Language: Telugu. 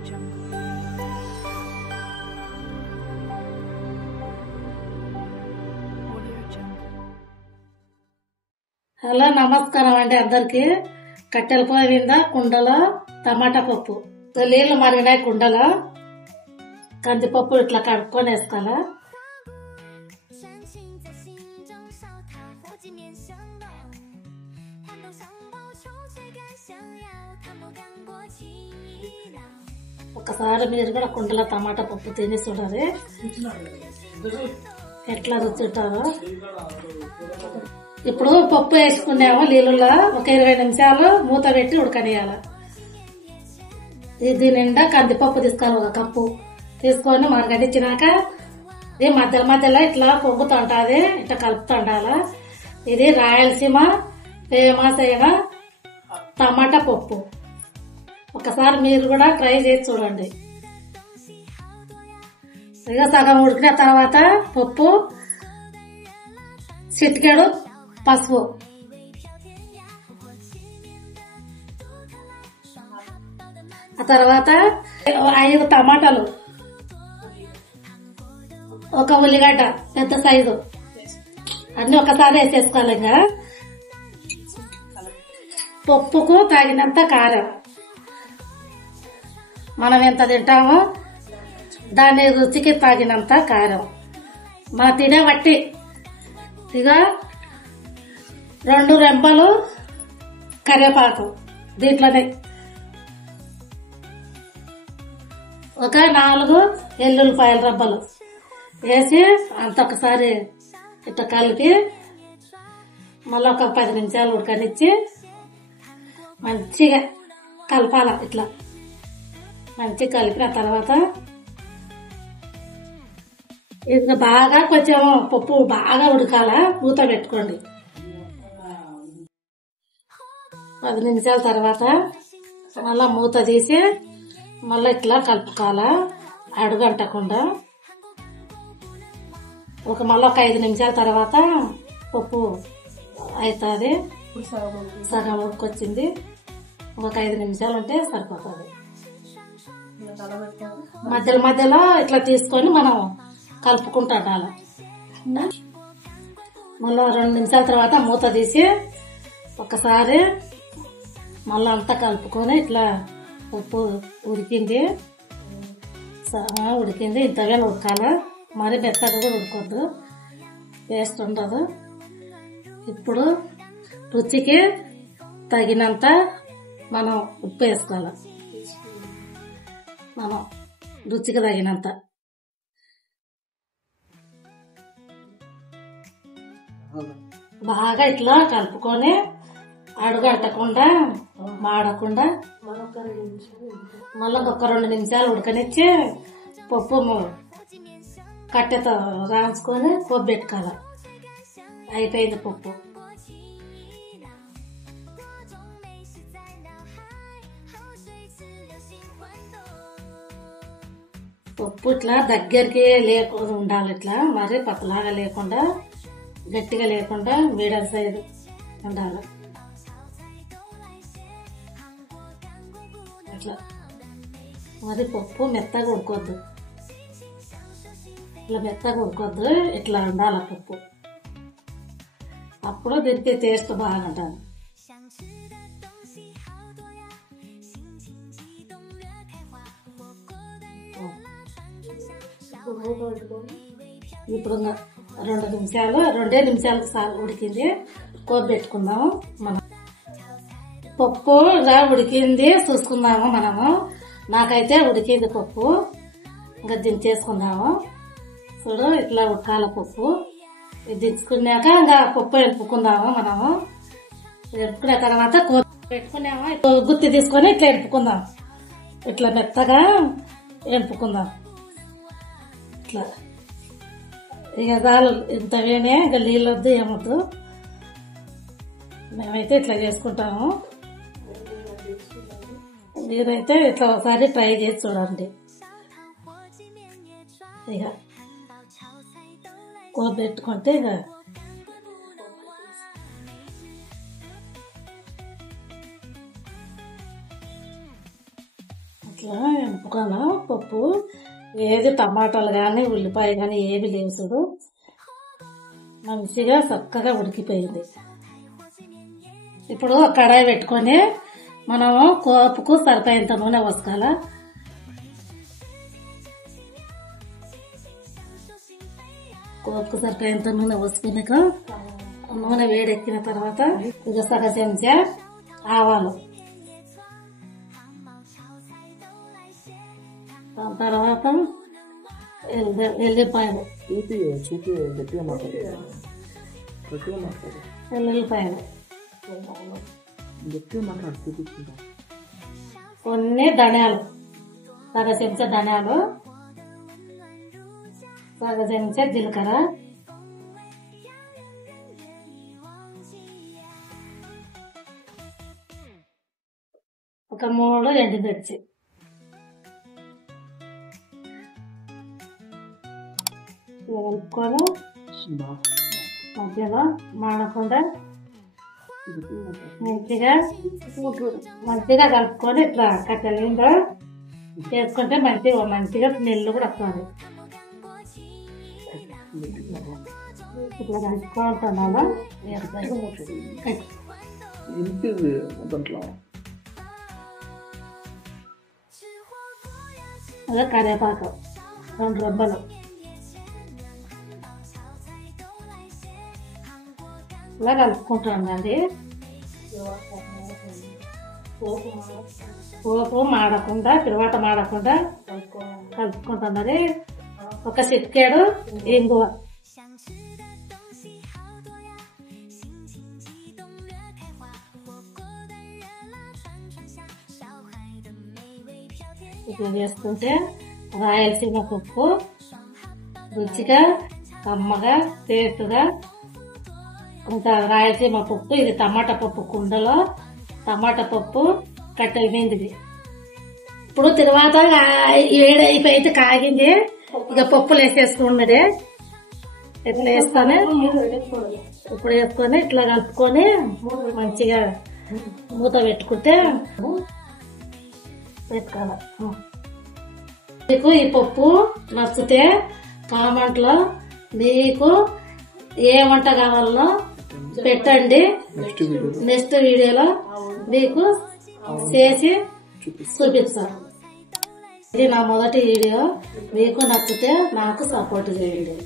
హలో నమస్కారం అండి అందరికి. కట్టెల పొయ్యి మీద కుండలో టమాటా పప్పు, నీళ్లు మరిగినాయి కుండలో కందిపప్పు ఇట్లా కడుక్కొని వేసుకోవాలా. ఒకసారి మీరు కూడా కుండలో టమాటా పప్పు తిని చూడాలి ఎట్లా రుచి ఉంటారో. ఇప్పుడు పప్పు వేసుకున్నాము నీళ్ళలో ఒక 20 నిమిషాలు మూత పెట్టి ఉడకనియాల. ఇది నిండా కందిపప్పు తీసుకోవాలి, ఒక కప్పు తీసుకొని మరగడించినాక ఇది మధ్యలో మధ్యలో ఇట్లా పొంగుతుంటది, ఇట్లా కలుపుతుండాల. ఇది రాయలసీమ ఫేమస్ అయిన టమాటా పప్పు. ఒకసారి మీరు కూడా ట్రై చేసి చూడండి. ఇక సగం ఉడికిన తర్వాత పప్పు, చిటికెడు పసుపు, ఆ తర్వాత 5 టమాటాలు, ఒక ఉల్లిగడ్డ పెద్ద సైజు అన్ని ఒకసారి వేసేసుకోవాలి. ఇంకా పప్పుకు తగినంత కారం, మనం ఎంత తింటామో దాని రుచికి తగినంత కారం మనం తినే బట్టి. ఇక 2 రెబ్బలు కరివేపాకు, దీంట్లోనే ఒక 4 ఎల్లుల్లిపాయల రెబ్బలు వేసి అంత ఒకసారి ఇట్లా కలిపి మళ్ళీ ఒక 10 నిమిషాలు ఉడకనిచ్చి మంచిగా కలపాల. ఇట్లా మంచిగా కలిపిన తర్వాత ఇంకా బాగా కొంచెం పప్పు బాగా ఉడకాల, మూత పెట్టుకోండి. 10 నిమిషాల తర్వాత మళ్ళా మూత తీసి మళ్ళీ ఇట్లా కలుపుకోవాలా అడుగంటకుండా. మళ్ళీ ఒక 5 నిమిషాల తర్వాత పప్పు అవుతుంది, సగం ఉడికొచ్చింది. ఒక 5 నిమిషాలు ఉంటే సరిపోతుంది. మధ్యలో మధ్యలో ఇట్లా తీసుకొని మనం కలుపుకుంటాం. మళ్ళీ 2 నిమిషాల తర్వాత మూత తీసి ఒకసారి మళ్ళీ అంతా కలుపుకొని ఇట్లా పప్పు ఉడికింది, ఉడికింది ఇంతగా ఉడకాల, మరి మెత్తగా కూడా ఉడకొద్దు, టేస్ట్ ఉండదు. ఇప్పుడు రుచికి తగినంత మనం ఉప్పు వేసుకోవాలి, మనం రుచికి తగినంత. బాగా ఇట్లా కలుపుకొని అడుగంటకుండా మాడకుండా మళ్ళీ ఒక 2 నిమిషాలు ఉడకనిచ్చి పప్పు కట్టెతో రాంచుకొని కొబ్బెట్టుకోవాలి. అయిపోయింది పప్పు. పప్పు ఇట్లా దగ్గరికి లేకుండా ఉండాలి, ఇట్లా మరి పప్పులాగా లేకుండా గట్టిగా లేకుండా మీడియం సైజు ఉండాలి. అట్లా మరి పప్పు మెత్తగా ఉడకొద్దు, ఇట్లా మెత్తగా ఉడకొద్దు, ఇట్లా ఉండాలి పప్పు. అప్పుడు దీనికి టేస్ట్ బాగుంటుంది. ఇప్పుడు 2 నిమిషాలు 2 నిమిషాలకు సార్ ఉడికింది, కోపెట్టుకుందాము. మనం పప్పు ఇలా ఉడికింది చూసుకుందాము మనము. నాకైతే ఉడికింది పప్పు, ఇంకా దించేసుకుందాము. చూడు ఇట్లా ఉడకాల పప్పు. ఇది దించుకున్నాక ఇంకా పప్పు ఎంపుకుందాము మనము. ఎంపుకున్న తర్వాత పెట్టుకున్నాము, గుత్తి తీసుకొని ఇట్లా ఎంపుకుందాం, ఇట్లా మెత్తగా ఎంపుకుందాం. ఇట్లా ఇక దాలు ఇంత వేనే, ఇక నీళ్ళు వద్దు ఏమొద్దు. మేమైతే ఇట్లా చేసుకుంటాము, మీరైతే ఇట్లా ఒకసారి ట్రై చేసి చూడండి. ఇక కోపెట్టుకుంటే ఇక ఇట్లా ఎంపుకోను పప్పు. ఏది టమాటాలు కానీ ఉల్లిపాయ కానీ ఏవి లేవు చూడు. మంచిగా చక్కగా ఉడికిపోయింది. ఇప్పుడు కడాయి పెట్టుకొని మనము కోపుకు సరిపోయేంత నూనె పోసుకోవాలా. కోపుకు సరిపోయేంత నూనె పోసుకున్నాక నూనె వేడెక్కిన తర్వాత ఇక సగ చెంచా ఆవాలు, దాని తర్వాత ఎల్లిపాయలు, వెల్లుల్లిపాయలు, కొన్ని ధనియాలు, సగ చెంచా ధనియాలు, సగ చెంచా జీలకర్ర, ఒక 3 ఎండుమిర్చి, కలుపుకొని మధ్యలో మాడకుండా మంచిగా కలుపుకొని ఇట్లా కట్టెలింగా చేసుకుంటే మంచిగా స్మెల్ కూడా వస్తుంది. ఇట్లా కలుపుకుంటున్నాను. అదే కరివేపాకు 2 రెబ్బలు, ఇలా కలుపుకుంటానండి. పోపు మాడకుండా తిరువాత మాడకుండా కలుపుకుంటున్నది. ఒక చిటికెడు ఇంగువ, ఇట్లా చేసుకుంటే రాయలసీమ పప్పు రుచిగా కమ్మగా టేస్ట్గా ఇంకా రాయలసీమ పప్పు. ఇది టమాటా పప్పు కుండలో టమాటా పప్పు కట్టెల మీందిది. ఇప్పుడు తర్వాత వేడైపోయితే కాగింది. ఇక పప్పులు వేసేసుకున్నది. ఇట్లా వేసుకొని ఇప్పుడు వేసుకొని ఇట్లా కలుపుకొని మంచిగా మూత పెట్టుకుంటే పెట్టుకోవాలి. మీకు ఈ పప్పు నచ్చితే కామెంట్ లో మీకు ఏ వంట కావాలో పెట్టండి. నెక్స్ట్ వీడియోలో మీకు చేసి చూపిస్తాను. ఇది నా మొదటి వీడియో. మీకు నచ్చితే నాకు సపోర్ట్ చేయండి.